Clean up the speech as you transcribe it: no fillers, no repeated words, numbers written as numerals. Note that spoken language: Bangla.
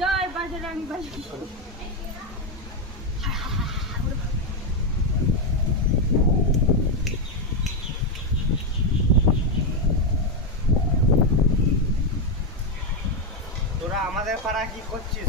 জয় বাজরং বলি। তোরা আমাদের পাড়া কি করছিস?